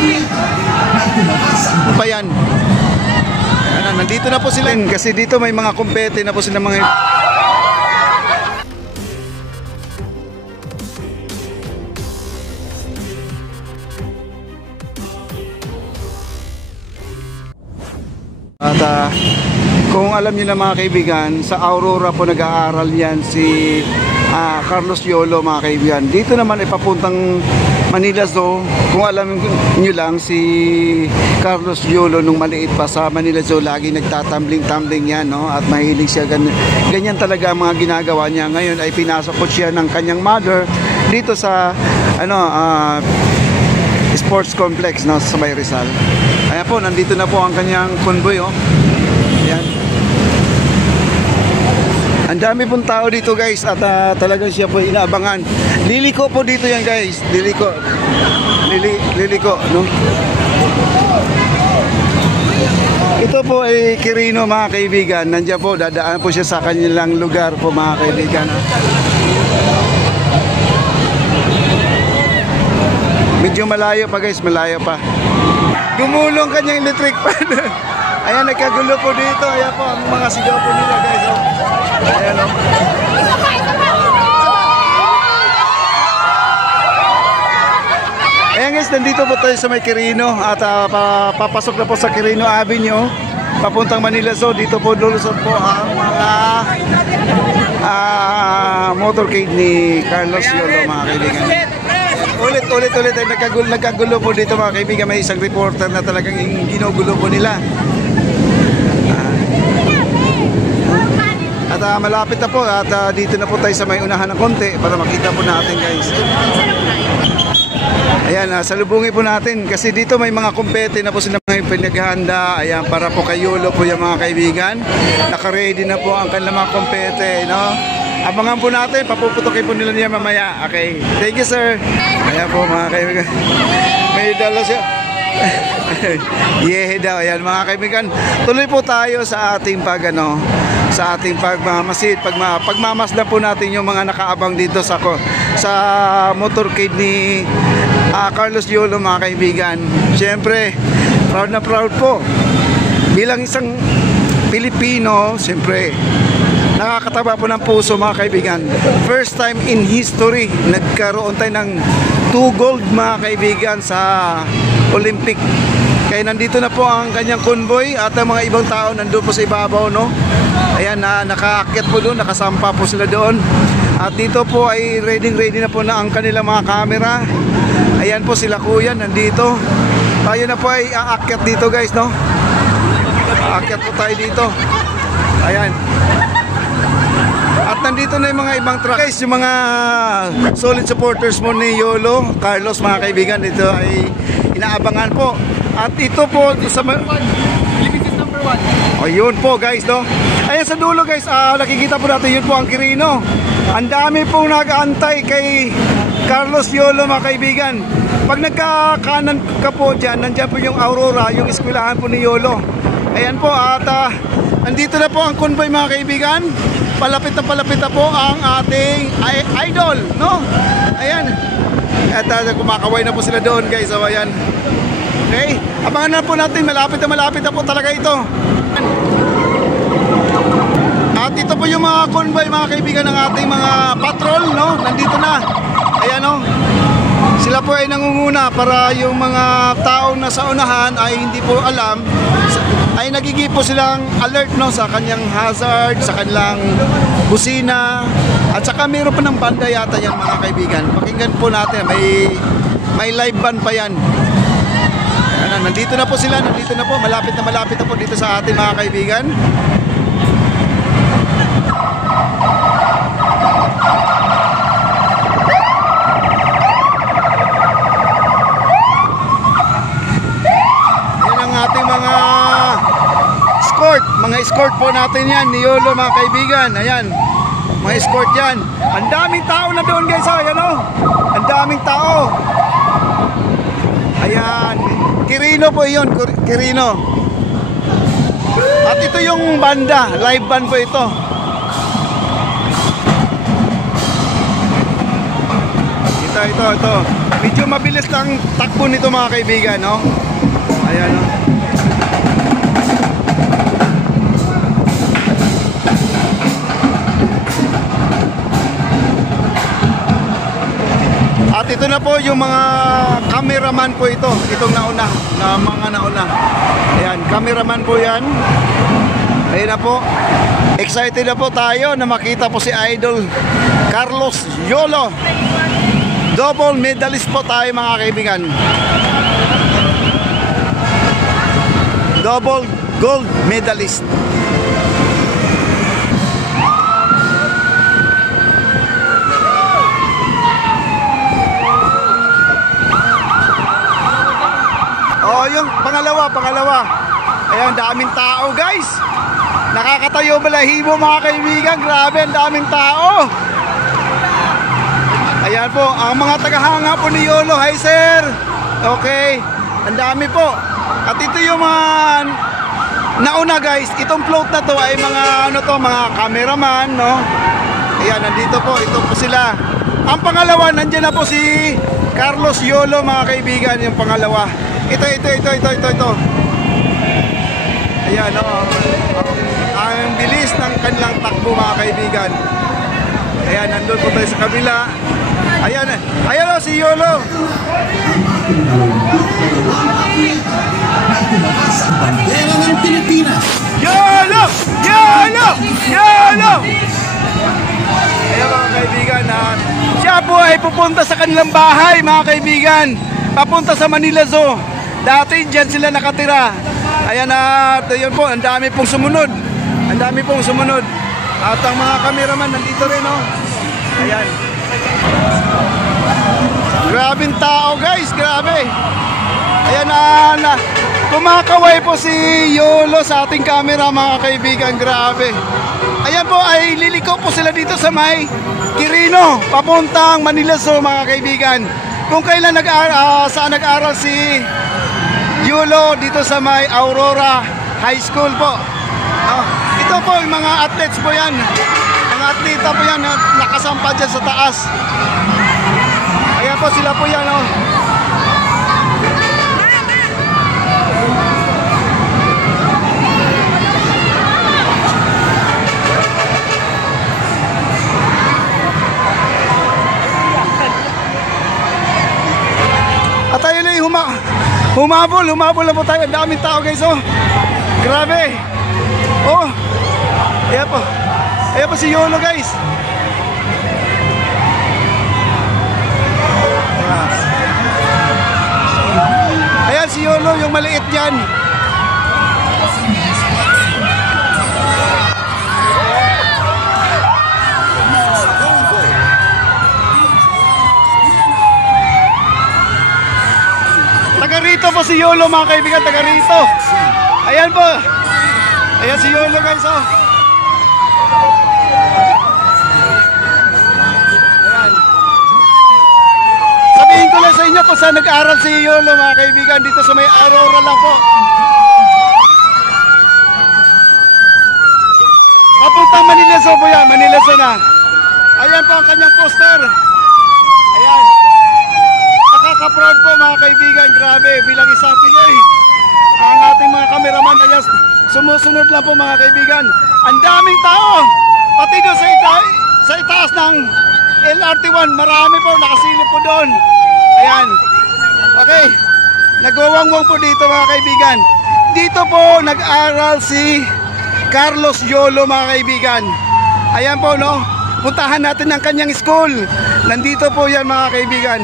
Ano pa yan? Ayan, nandito na po sila. Kasi dito may mga kumpete na po sila mga... At kung alam niyo na mga kaibigan, sa Aurora po nag-aaral yan si Carlos Yolo mga kaibigan. Dito naman ay papuntang Manila Zoo. Kung alam niyo lang si Carlos Yolo nung maliit pa sa Manila Zoo, lagi nagtatambling-tambling yan, no? At mahilig siya, ganyan talaga ang mga ginagawa niya. Ngayon ay pinasok po siya ng kanyang mother dito sa sports complex, no, sa May Rizal. Ayan po, nandito na po ang kanyang convoy, oh. Ayan. Ang dami pong tao dito, guys, at talagang siya po inaabangan. Liliko po dito yan, guys. Liliko, no? Ito po ay Quirino mga kaibigan. Nandiyan po, dadaan po siya sa kanilang lugar po mga kaibigan. Medyo malayo pa, guys, malayo pa. Gumulong kanyang electric fan. Ayan, nagkagulo po dito. Ayan po, ang mga sigaw po nila, guys. Oh. Ayan, oh. Ayan, guys, nandito po tayo sa may Quirino. At papasok na po sa Quirino Avenue. Papuntang Manila Zoo. Dito po lulusot po ang mga motorcade ni Carlos Yolo, mga kaibigan. Ulit ay nagkagulo po dito mga kaibigan. May isang reporter na talagang ginugulo po nila. At malapit na po at dito na po tayo sa may unahan ng konti para makita po natin, guys. Ayan, salubungin po natin kasi dito may mga kumpete na po sila mga pinaghahanda. Ayan, para po kay Yolo po yung mga kaibigan. Naka-ready na po ang kanilang mga kumpete, no? Abangan po natin, papuputokin po nila niya mamaya. Okay, thank you, sir. Ayan po mga kaibigan. May dala siya. Yeah daw. Ayan mga kaibigan. Tuloy po tayo sa ating sa ating pagmamasid. Pagmamasdan po natin yung mga nakaabang dito sa motorcade ni Carlos Yolo, mga kaibigan. Siyempre, proud na proud po. Bilang isang Pilipino, siyempre, nakakataba po ng puso, mga kaibigan. First time in history, nagkaroon tayo ng 2 gold, mga kaibigan, sa Olympic. Kaya nandito na po ang kanyang convoy at ang mga ibang tao nandun po sa ibabaw, no? Ayan, nakaakyat po doon, nakasampa po sila doon. At dito po ay ready na po na ang kanilang mga camera. Ayan po sila kuya, nandito. Tayo na po ay aakyat dito, guys, no? Aakyat po tayo dito. Ayan. At nandito na yung mga ibang truck, guys, yung mga solid supporters mo ni Yolo Carlos, mga kaibigan. Dito ay inaabangan po. At ito po sa Philippines number 1. Ayun po, guys, no? Ayan sa dulo, guys, nakikita po natin, yun po ang Quirino. Ang dami pong nag-aantay kay Carlos Yolo, mga kaibigan. Pag nagkakanan ka po dyan, nandyan po yung Aurora, yung eskwelahan po ni Yolo. Ayan po, at nandito na po ang convoy, mga kaibigan. Palapit na po ang ating idol, no? Ayan. At kumakaway na po sila doon, guys. So, ayan. Okay? Abangan na po natin. Malapit na po talaga ito. At ito po yung mga convoy, mga kaibigan, ng ating mga patrol, no? Nandito na. Ayan, no? Sila po ay nangunguna para yung mga taong nasa unahan ay hindi po alam, ay nagiging po silang alert, no, sa kanyang hazard, sa kanilang busina, at saka mayroon pa ng banda yata yan, mga kaibigan. Pakinggan po natin, may live band pa yan. Nandito na po sila, malapit na po dito sa atin, mga kaibigan. Yan ang ating mga escort po natin yan ni Yolo, mga kaibigan. Ayan, mga escort yan. Ang daming tao na doon, guys. Ayan, oh. Ang daming tao. Ayan, Quirino po yun, Quirino. At ito yung banda, live band po ito. Kita ito. Medyo mabilis lang takbo nito mga kaibigan, no? Ayan, no? At ito na po yung mga cameraman po ito. Itong nauna, na mga nauna. Ayan, cameraman po yan. Ayan na po. Excited na po tayo na makita po si Idol Carlos Yolo. Double medalist po tayo mga kaibigan. Double gold medalist. Oh, yung pangalawa. Ayan, daming tao guys. Nakakatayo balahibo mga kaibigan. Grabe, ang daming tao. Ayan po, ang mga tagahanga po ni Yolo. Hi sir. Okay, ang dami po. At ito yung mga nauna guys. Itong float na to ay mga mga cameraman, no? Ayan, nandito po. Ito po sila. Ang pangalawa, nandiyan na po si Carlos Yolo mga kaibigan. Yung pangalawa. Ito. Ayan, ang bilis ng kanilang takbo mga kaibigan. Ayan, nandun po tayo sa kabila. Ayan si Yolo. Bandera ng Pilipinas. Yolo! Ayan mga kaibigan, siya po ay pupunta sa kanilang bahay mga kaibigan. Papunta sa Manila Zoo. Dati dyan sila nakatira. Ayan at yun po, ang dami pong sumunod. At ang mga cameraman nandito rin, no? Ayan. Grabing tao guys, grabe. Ayan kumakaway po si Yolo sa ating camera mga kaibigan, grabe. Ayan po, ay liliko po sila dito sa may Quirino, papuntang Manila Zoo mga kaibigan. Kung kailan saan nag-aral si Yolo dito sa may Aurora High School po. Ito po yung mga athletes po yan. Mga atleta po yan na nakasampa dyan sa taas. Ayan po sila po yan, oh. At tayo na yung humabol na po tayo. Ang daming tao guys, oh. Grabe. Oh. Ayan po si Yolo guys. Ayan si Yolo, yung maliit dyan. Taga rito po si Yolo mga kaibigan, taga rito. Ayan po. Ayan si Yolo guys, oh. Ayan. Sabihin ko lang sa inyo kung saan nag-aral si Yolo mga kaibigan, dito sa may Aurora lang po. Papuntang Manila Zoo po yan, Manila Zoo na. Ayan po ang kanyang poster. Ayan. Nakaka-proud po mga kaibigan, grabe, bilang isang Pinoy. Ang ating mga cameraman ay sumusunod lang po mga kaibigan. Ang daming tao. Pati doon sa itaas ng LRT1, marami po nakasilip po doon. Ayan. Okay. Nagwawangwang po dito mga kaibigan. Dito po nag-aral si Carlos Yolo mga kaibigan. Ayan po, no. Puntahan natin ang kanyang school. Nandito po yan mga kaibigan.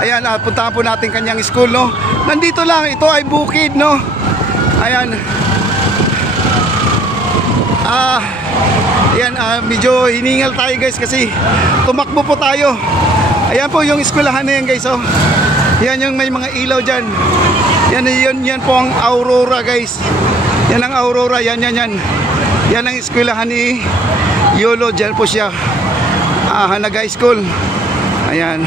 Ayan, puntahan po natin kanyang school, no. Nandito lang, ito ay bukid, no. Ayan. Ayan, medyo hiningal tayo guys kasi tumakbo po tayo. Ayan po yung eskwelahan na yan guys, oh. Yan yung may mga ilaw dyan. Yan po ang Aurora guys. Yan ang Aurora, yan. Yan ang eskwelahan ni Yolo, dyan po siya. Hanaga School. Ayan.